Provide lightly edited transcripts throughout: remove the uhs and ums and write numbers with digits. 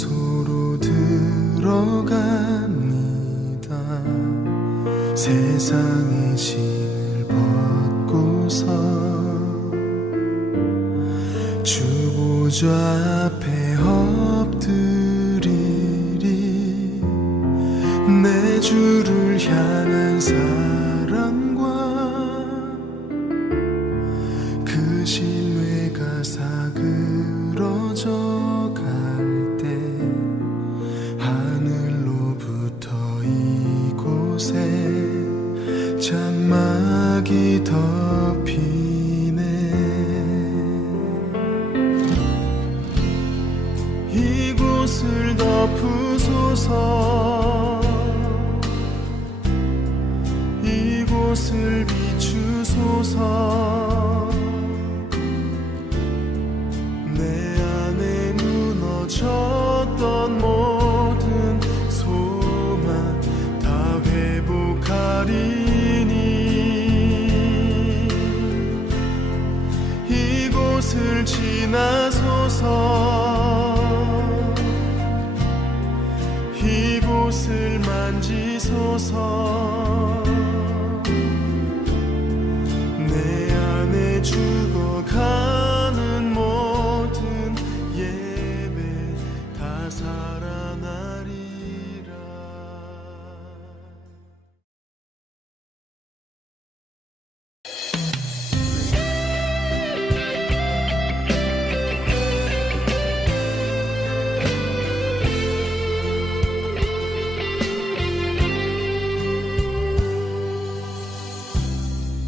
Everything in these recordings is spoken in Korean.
장소로 들어갑니다. 세상의 신을 벗고서 주 보좌 앞에 엎드리리. 내 주를 향한 사랑과 그 신뢰가 사그러져 갈 때 하늘로부터 이곳에 장막이 덮이네. 이곳을 덮으소서. 이곳을 비추소서. 내 안에 무너졌던 모든 소망 다 회복하리니. 이곳을 지나소서. 이곳을 만지소서. 내 안에 죽어가는 모든 예배 다 살아나리라.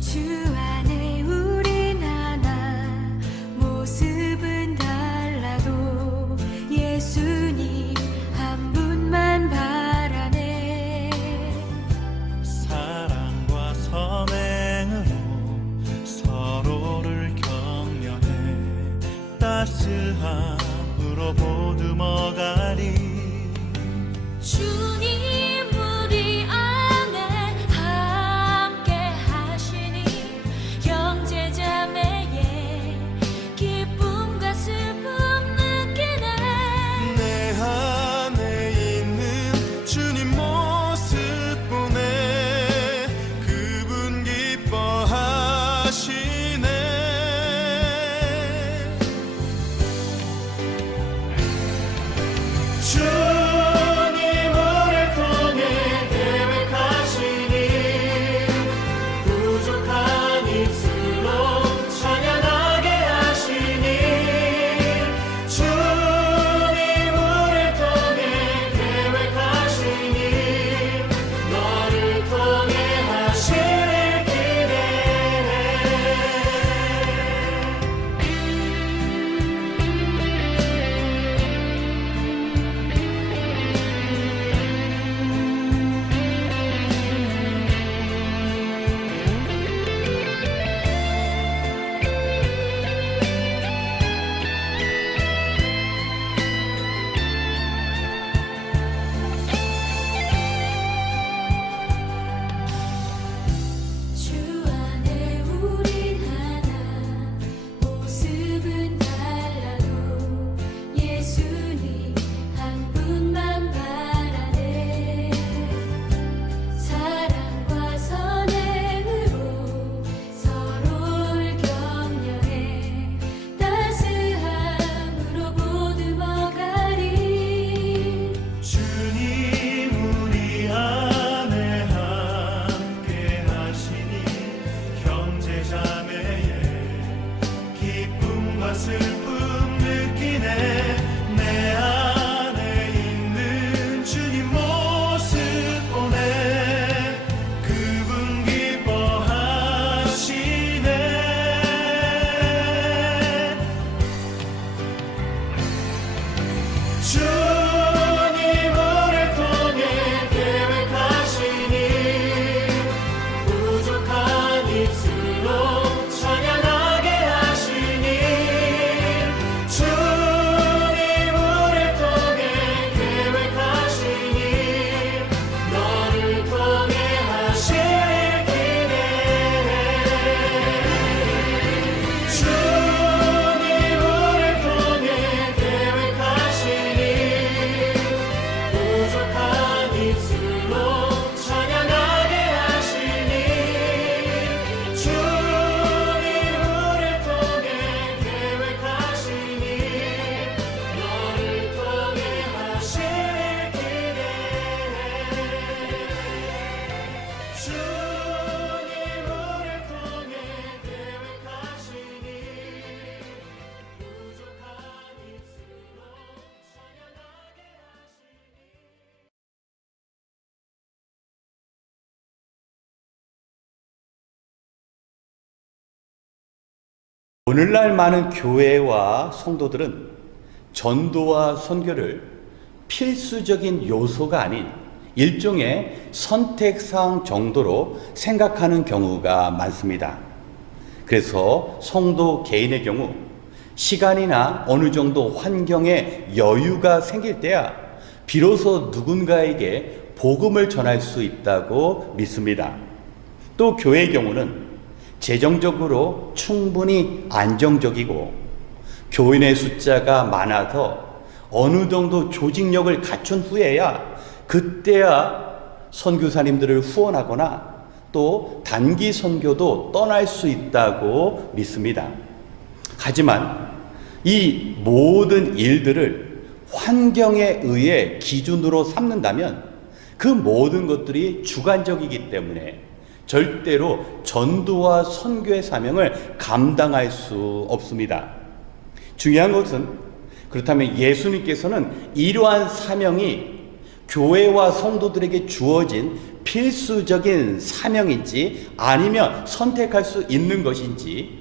주 안에 우린 하나, 모습은 달라도 예수님 한 분만 바라네. 사랑과 선행으로 서로를 격려해 따스함으로 보듬어가리. 주님 우리 안에 함께 하시니 형제자매의 기쁨과 슬픔 느끼네. 내 안에 있는 주님 모습 보네. 그분 기뻐하시네. 오늘날 많은 교회와 성도들은 전도와 선교를 필수적인 요소가 아닌 일종의 선택사항 정도로 생각하는 경우가 많습니다. 그래서 성도 개인의 경우 시간이나 어느 정도 환경에 여유가 생길 때야 비로소 누군가에게 복음을 전할 수 있다고 믿습니다. 또 교회의 경우는 재정적으로 충분히 안정적이고 교인의 숫자가 많아서 어느 정도 조직력을 갖춘 후에야 그때야 선교사님들을 후원하거나 또 단기 선교도 떠날 수 있다고 믿습니다. 하지만 이 모든 일들을 환경에 의해 기준으로 삼는다면 그 모든 것들이 주관적이기 때문에 절대로 전도와 선교의 사명을 감당할 수 없습니다. 중요한 것은 그렇다면 예수님께서는 이러한 사명이 교회와 성도들에게 주어진 필수적인 사명인지 아니면 선택할 수 있는 것인지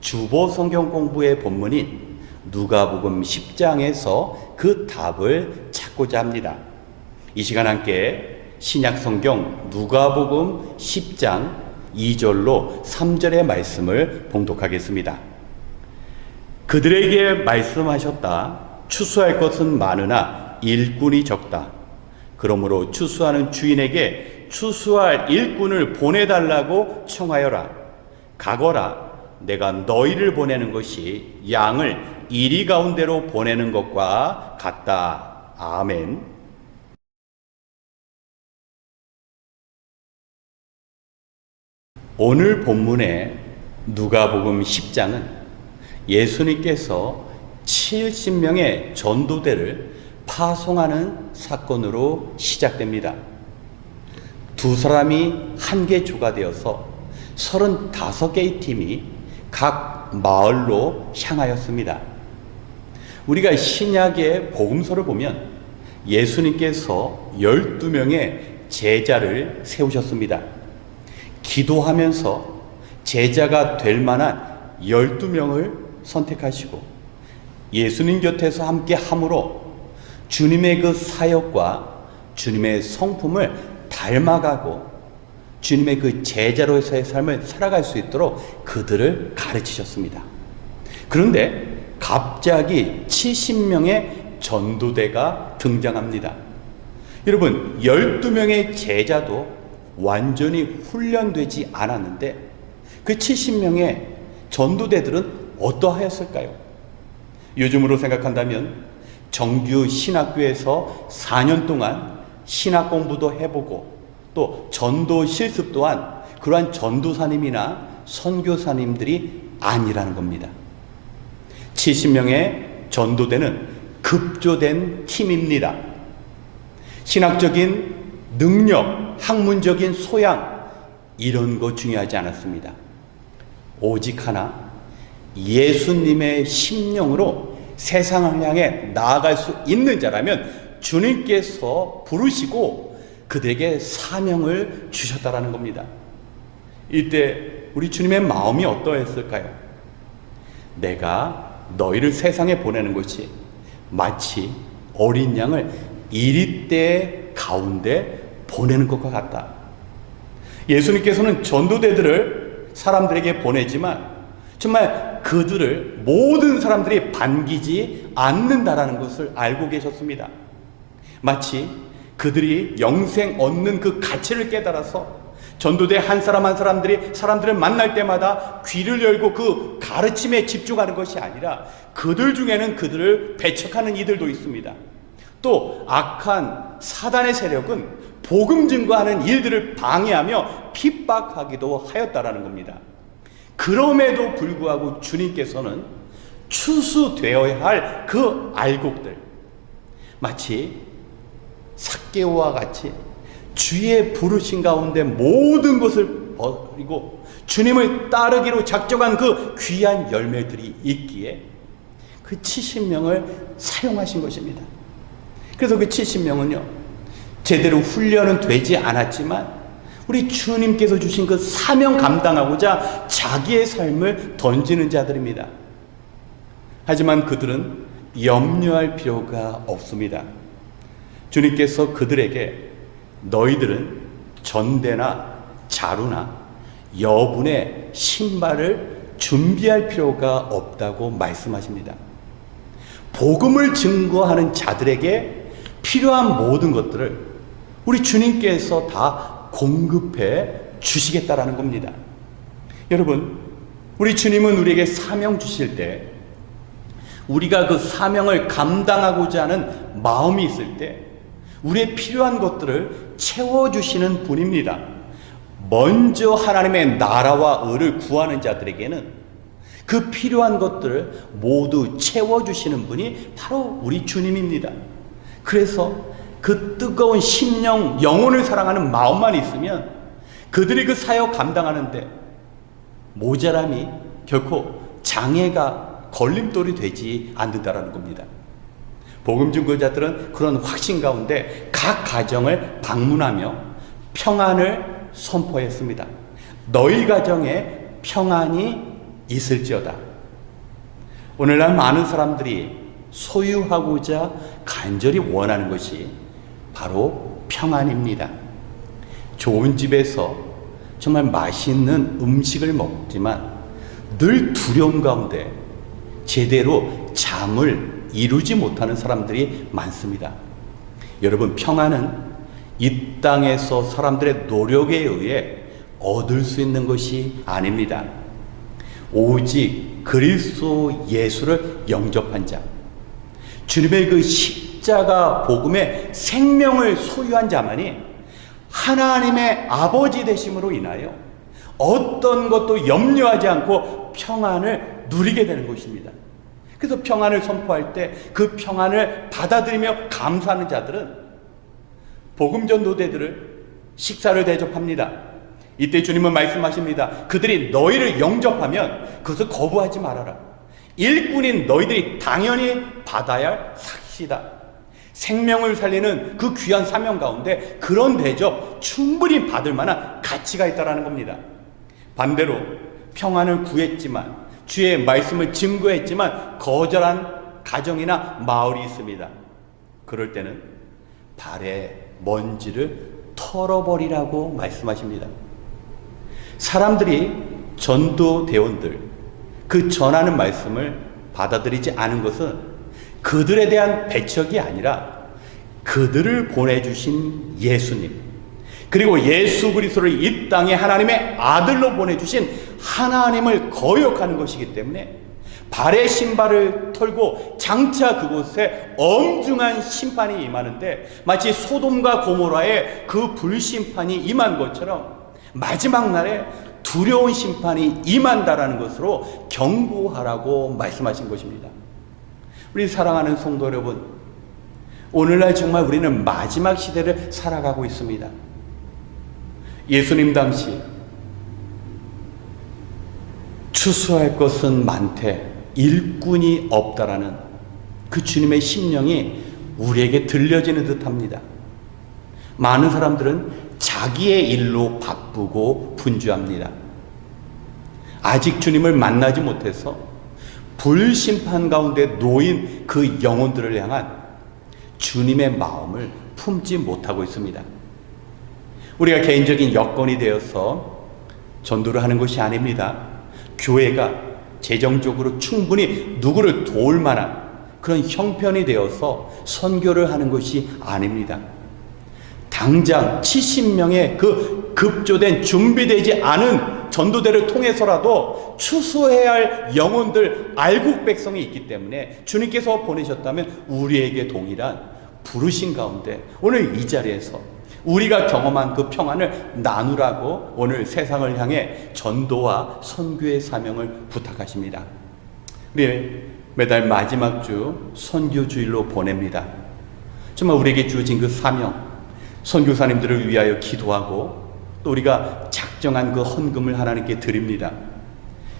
주보 성경 공부의 본문인 누가복음 10장에서 그 답을 찾고자 합니다. 이 시간 함께 신약 성경 누가복음 10장 2절로 3절의 말씀을 봉독하겠습니다. 그들에게 말씀하셨다. 추수할 것은 많으나 일꾼이 적다. 그러므로 추수하는 주인에게 추수할 일꾼을 보내달라고 청하여라. 가거라. 내가 너희를 보내는 것이 양을 이리 가운데로 보내는 것과 같다. 아멘. 오늘 본문의 누가복음 10장은 예수님께서 70명의 전도대를 파송하는 사건으로 시작됩니다. 두 사람이 한 개 조가 되어서 35개의 팀이 각 마을로 향하였습니다. 우리가 신약의 복음서를 보면 예수님께서 12명의 제자를 세우셨습니다. 기도하면서 제자가 될 만한 12명을 선택하시고 예수님 곁에서 함께 함으로 주님의 그 사역과 주님의 성품을 닮아가고 주님의 그 제자로서의 삶을 살아갈 수 있도록 그들을 가르치셨습니다. 그런데 갑자기 70명의 전도대가 등장합니다. 여러분, 12명의 제자도 완전히 훈련되지 않았는데 그 70명의 전도대들은 어떠하였을까요? 요즘으로 생각한다면 정규 신학교에서 4년 동안 신학 공부도 해보고 또 전도 실습 또한 그러한 전도사님이나 선교사님들이 아니라는 겁니다. 70명의 전도대는 급조된 팀입니다. 신학적인 능력, 학문적인 소양 이런 거 중요하지 않았습니다. 오직 하나 예수님의 심령으로 세상을 향해 나아갈 수 있는 자라면 주님께서 부르시고 그들에게 사명을 주셨다라는 겁니다. 이때 우리 주님의 마음이 어떠했을까요? 내가 너희를 세상에 보내는 것이 마치 어린 양을 이리떼 가운데 보내는 것과 같다. 예수님께서는 전도대들을 사람들에게 보내지만 정말 그들을 모든 사람들이 반기지 않는다라는 것을 알고 계셨습니다. 마치 그들이 영생 얻는 그 가치를 깨달아서 전도대 한 사람 한 사람들이 사람들을 만날 때마다 귀를 열고 그 가르침에 집중하는 것이 아니라 그들 중에는 그들을 배척하는 이들도 있습니다. 또 악한 사단의 세력은 복음 증거하는 일들을 방해하며 핍박하기도 하였다라는 겁니다. 그럼에도 불구하고 주님께서는 추수되어야 할 그 알곡들, 마치 삭개오와 같이 주의 부르신 가운데 모든 것을 버리고 주님을 따르기로 작정한 그 귀한 열매들이 있기에 그 70명을 사용하신 것입니다. 그래서 그 70명은요 제대로 훈련은 되지 않았지만 우리 주님께서 주신 그 사명 감당하고자 자기의 삶을 던지는 자들입니다. 하지만 그들은 염려할 필요가 없습니다. 주님께서 그들에게 너희들은 전대나 자루나 여분의 신발을 준비할 필요가 없다고 말씀하십니다. 복음을 증거하는 자들에게 필요한 모든 것들을 우리 주님께서 다 공급해 주시겠다라는 겁니다. 여러분, 우리 주님은 우리에게 사명 주실 때 우리가 그 사명을 감당하고자 하는 마음이 있을 때 우리의 필요한 것들을 채워주시는 분입니다. 먼저 하나님의 나라와 의를 구하는 자들에게는 그 필요한 것들을 모두 채워주시는 분이 바로 우리 주님입니다. 그래서 그 뜨거운 심령, 영혼을 사랑하는 마음만 있으면 그들이 그 사역 감당하는데 모자람이 결코 장애가 걸림돌이 되지 않는다라는 겁니다. 복음 증거자들은 그런 확신 가운데 각 가정을 방문하며 평안을 선포했습니다. 너희 가정에 평안이 있을지어다. 오늘날 많은 사람들이 소유하고자 간절히 원하는 것이 바로 평안입니다. 좋은 집에서 정말 맛있는 음식을 먹지만 늘 두려움 가운데 제대로 잠을 이루지 못하는 사람들이 많습니다. 여러분, 평안은 이 땅에서 사람들의 노력에 의해 얻을 수 있는 것이 아닙니다. 오직 그리스도 예수를 영접한 자, 주님의 그 십자가 복음의 생명을 소유한 자만이 하나님의 아버지 되심으로 인하여 어떤 것도 염려하지 않고 평안을 누리게 되는 것입니다. 그래서 평안을 선포할 때 그 평안을 받아들이며 감사하는 자들은 복음 전도대들을 식사를 대접합니다. 이때 주님은 말씀하십니다. 그들이 너희를 영접하면 그것을 거부하지 말아라. 일꾼인 너희들이 당연히 받아야 할 삭시다. 생명을 살리는 그 귀한 사명 가운데 그런 대접 충분히 받을 만한 가치가 있다는 겁니다. 반대로 평안을 구했지만 주의 말씀을 증거했지만 거절한 가정이나 마을이 있습니다. 그럴 때는 발에 먼지를 털어버리라고 말씀하십니다. 사람들이 전도대원들, 그 전하는 말씀을 받아들이지 않은 것은 그들에 대한 배척이 아니라 그들을 보내주신 예수님, 그리고 예수 그리스도를 이 땅에 하나님의 아들로 보내주신 하나님을 거역하는 것이기 때문에 발에 신발을 털고 장차 그곳에 엄중한 심판이 임하는데 마치 소돔과 고모라의 그 불심판이 임한 것처럼 마지막 날에 두려운 심판이 임한다라는 것으로 경고하라고 말씀하신 것입니다. 우리 사랑하는 성도 여러분, 오늘날 정말 우리는 마지막 시대를 살아가고 있습니다. 예수님 당시 추수할 것은 많되 일꾼이 없다라는 그 주님의 심령이 우리에게 들려지는 듯합니다. 많은 사람들은 자기의 일로 바쁘고 분주합니다. 아직 주님을 만나지 못해서 불심판 가운데 놓인 그 영혼들을 향한 주님의 마음을 품지 못하고 있습니다. 우리가 개인적인 여건이 되어서 전도를 하는 것이 아닙니다. 교회가 재정적으로 충분히 누구를 도울 만한 그런 형편이 되어서 선교를 하는 것이 아닙니다. 당장 70명의 그 급조된 준비되지 않은 전도대를 통해서라도 추수해야 할 영혼들, 알국 백성이 있기 때문에 주님께서 보내셨다면 우리에게 동일한 부르신 가운데 오늘 이 자리에서 우리가 경험한 그 평안을 나누라고 오늘 세상을 향해 전도와 선교의 사명을 부탁하십니다. 우리 매달 마지막 주 선교주일로 보냅니다. 정말 우리에게 주어진 그 사명, 선교사님들을 위하여 기도하고 또 우리가 작정한 그 헌금을 하나님께 드립니다.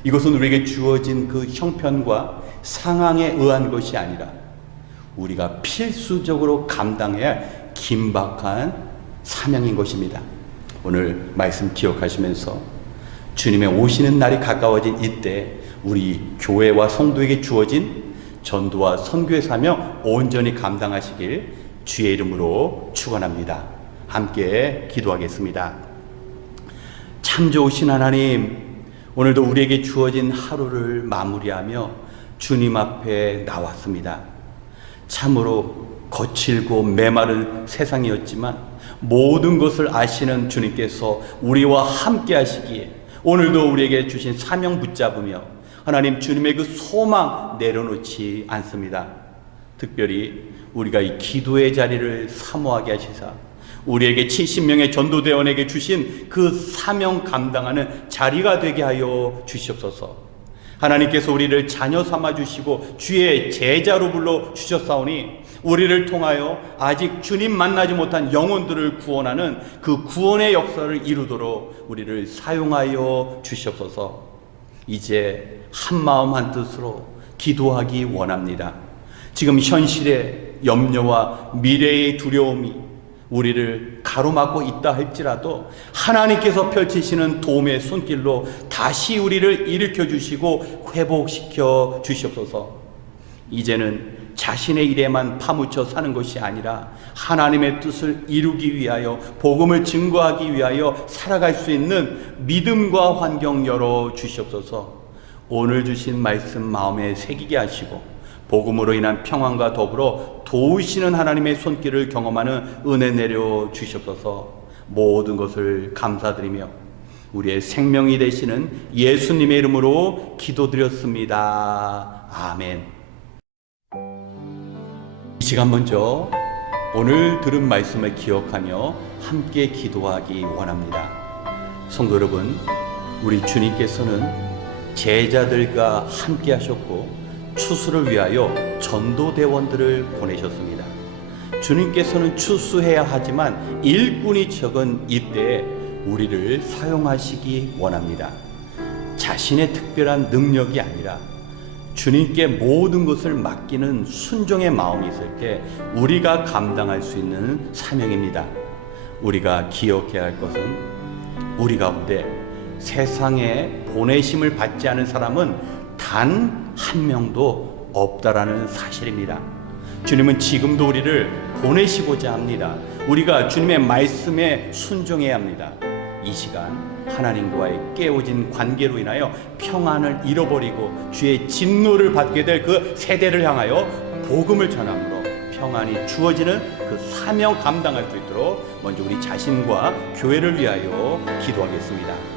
이것은 우리에게 주어진 그 형편과 상황에 의한 것이 아니라 우리가 필수적으로 감당해야 할 긴박한 사명인 것입니다. 오늘 말씀 기억하시면서 주님의 오시는 날이 가까워진 이때 우리 교회와 성도에게 주어진 전도와 선교의 사명 온전히 감당하시길 주의 이름으로 축원합니다. 함께 기도하겠습니다. 참 좋으신 하나님, 오늘도 우리에게 주어진 하루를 마무리하며 주님 앞에 나왔습니다. 참으로 거칠고 메마른 세상이었지만 모든 것을 아시는 주님께서 우리와 함께 하시기에 오늘도 우리에게 주신 사명 붙잡으며 하나님 주님의 그 소망 내려놓지 않습니다. 특별히 우리가 이 기도의 자리를 사모하게 하시사 우리에게 70명의 전도대원에게 주신 그 사명 감당하는 자리가 되게 하여 주시옵소서. 하나님께서 우리를 자녀 삼아 주시고 주의 제자로 불러 주셨사오니 우리를 통하여 아직 주님 만나지 못한 영혼들을 구원하는 그 구원의 역사를 이루도록 우리를 사용하여 주시옵소서. 이제 한마음 한뜻으로 기도하기 원합니다. 지금 현실의 염려와 미래의 두려움이 우리를 가로막고 있다 할지라도 하나님께서 펼치시는 도움의 손길로 다시 우리를 일으켜 주시고 회복시켜 주시옵소서. 이제는 자신의 일에만 파묻혀 사는 것이 아니라 하나님의 뜻을 이루기 위하여 복음을 증거하기 위하여 살아갈 수 있는 믿음과 환경 열어 주시옵소서. 오늘 주신 말씀 마음에 새기게 하시고 복음으로 인한 평안과 더불어 도우시는 하나님의 손길을 경험하는 은혜 내려 주시옵소서. 모든 것을 감사드리며 우리의 생명이 되시는 예수님의 이름으로 기도드렸습니다. 아멘. 이 시간 먼저 오늘 들은 말씀을 기억하며 함께 기도하기 원합니다. 성도 여러분, 우리 주님께서는 제자들과 함께 하셨고 추수를 위하여 전도대원들을 보내셨습니다. 주님께서는 추수해야 하지만 일꾼이 적은 이때에 우리를 사용하시기 원합니다. 자신의 특별한 능력이 아니라 주님께 모든 것을 맡기는 순종의 마음이 있을 때 우리가 감당할 수 있는 사명입니다. 우리가 기억해야 할 것은 우리 가운데 세상에 보내심을 받지 않은 사람은 단 한 명도 없다라는 사실입니다. 주님은 지금도 우리를 보내시고자 합니다. 우리가 주님의 말씀에 순종해야 합니다. 이 시간 하나님과의 깨어진 관계로 인하여 평안을 잃어버리고 주의 진노를 받게 될 그 세대를 향하여 복음을 전함으로 평안이 주어지는 그 사명 감당할 수 있도록 먼저 우리 자신과 교회를 위하여 기도하겠습니다.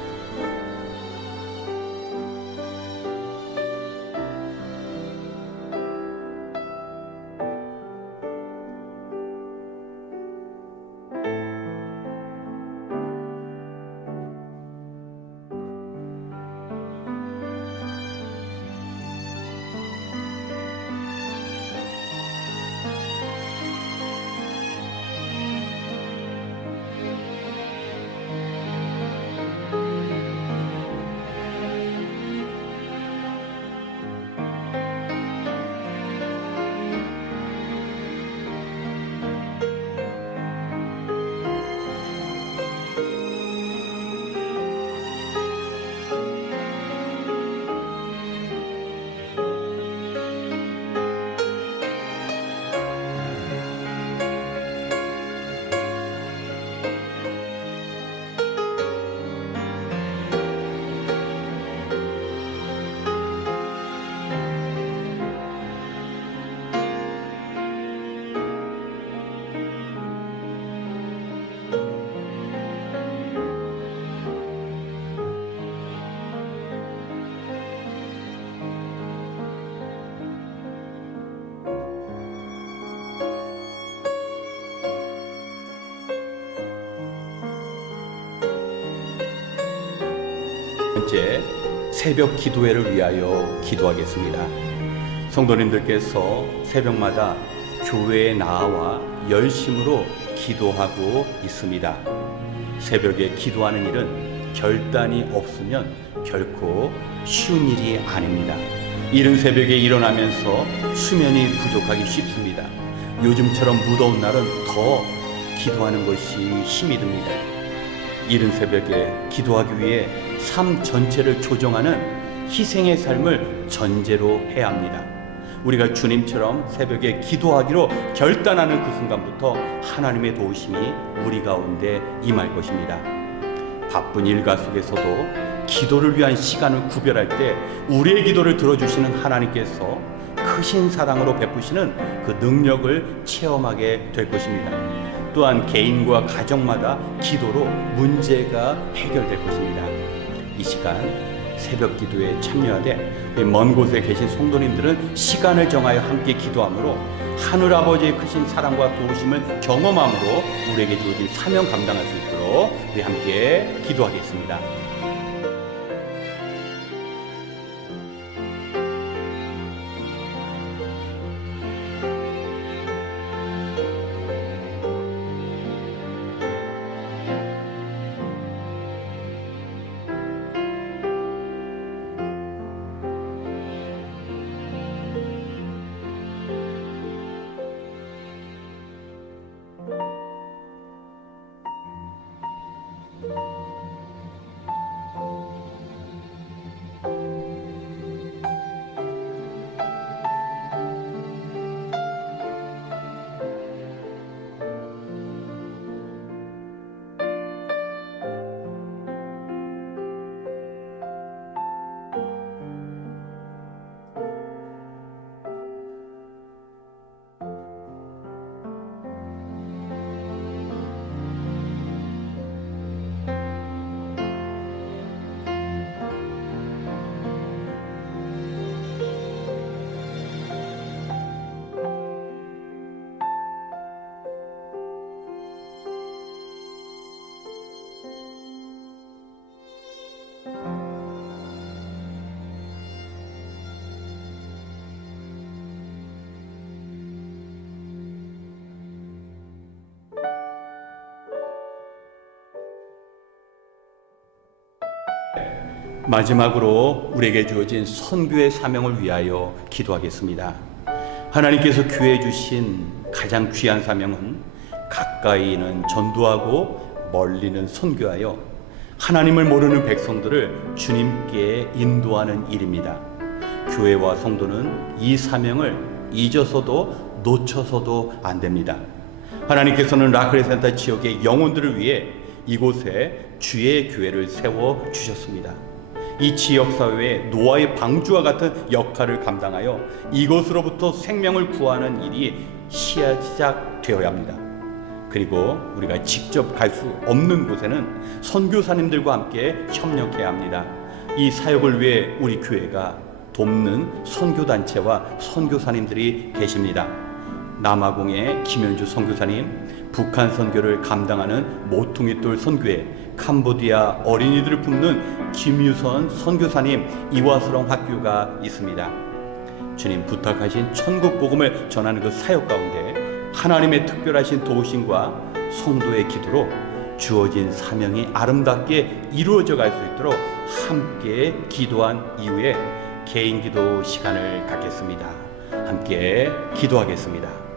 번째, 새벽 기도회를 위하여 기도하겠습니다. 성도님들께서 새벽마다 교회에 나와 열심으로 기도하고 있습니다. 새벽에 기도하는 일은 결단이 없으면 결코 쉬운 일이 아닙니다. 이른 새벽에 일어나면서 수면이 부족하기 쉽습니다. 요즘처럼 무더운 날은 더 기도하는 것이 힘이 듭니다. 이른 새벽에 기도하기 위해 삶 전체를 조정하는 희생의 삶을 전제로 해야 합니다. 우리가 주님처럼 새벽에 기도하기로 결단하는 그 순간부터 하나님의 도우심이 우리 가운데 임할 것입니다. 바쁜 일과 속에서도 기도를 위한 시간을 구별할 때 우리의 기도를 들어주시는 하나님께서 크신 사랑으로 베푸시는 그 능력을 체험하게 될 것입니다. 또한 개인과 가정마다 기도로 문제가 해결될 것입니다. 이 시간 새벽 기도에 참여하되 먼 곳에 계신 성도님들은 시간을 정하여 함께 기도함으로 하늘 아버지의 크신 사랑과 도우심을 경험함으로 우리에게 주어진 사명 감당할 수 있도록 우리 함께 기도하겠습니다. 마지막으로 우리에게 주어진 선교의 사명을 위하여 기도하겠습니다. 하나님께서 교회에 주신 가장 귀한 사명은 가까이는 전도하고 멀리는 선교하여 하나님을 모르는 백성들을 주님께 인도하는 일입니다. 교회와 성도는 이 사명을 잊어서도 놓쳐서도 안 됩니다. 하나님께서는 라크레센타 지역의 영혼들을 위해 이곳에 주의 교회를 세워 주셨습니다. 이 지역사회에 노아의 방주와 같은 역할을 감당하여 이곳으로부터 생명을 구하는 일이 시작되어야 합니다. 그리고 우리가 직접 갈 수 없는 곳에는 선교사님들과 함께 협력해야 합니다. 이 사역을 위해 우리 교회가 돕는 선교단체와 선교사님들이 계십니다. 남아공의 김현주 선교사님, 북한 선교를 감당하는 모퉁이돌 선교회, 캄보디아 어린이들을 품는 김유선 선교사님, 이화수롱 학교가 있습니다. 주님 부탁하신 천국 복음을 전하는 그 사역 가운데 하나님의 특별하신 도우심과 성도의 기도로 주어진 사명이 아름답게 이루어져 갈 수 있도록 함께 기도한 이후에 개인 기도 시간을 갖겠습니다. 함께 기도하겠습니다.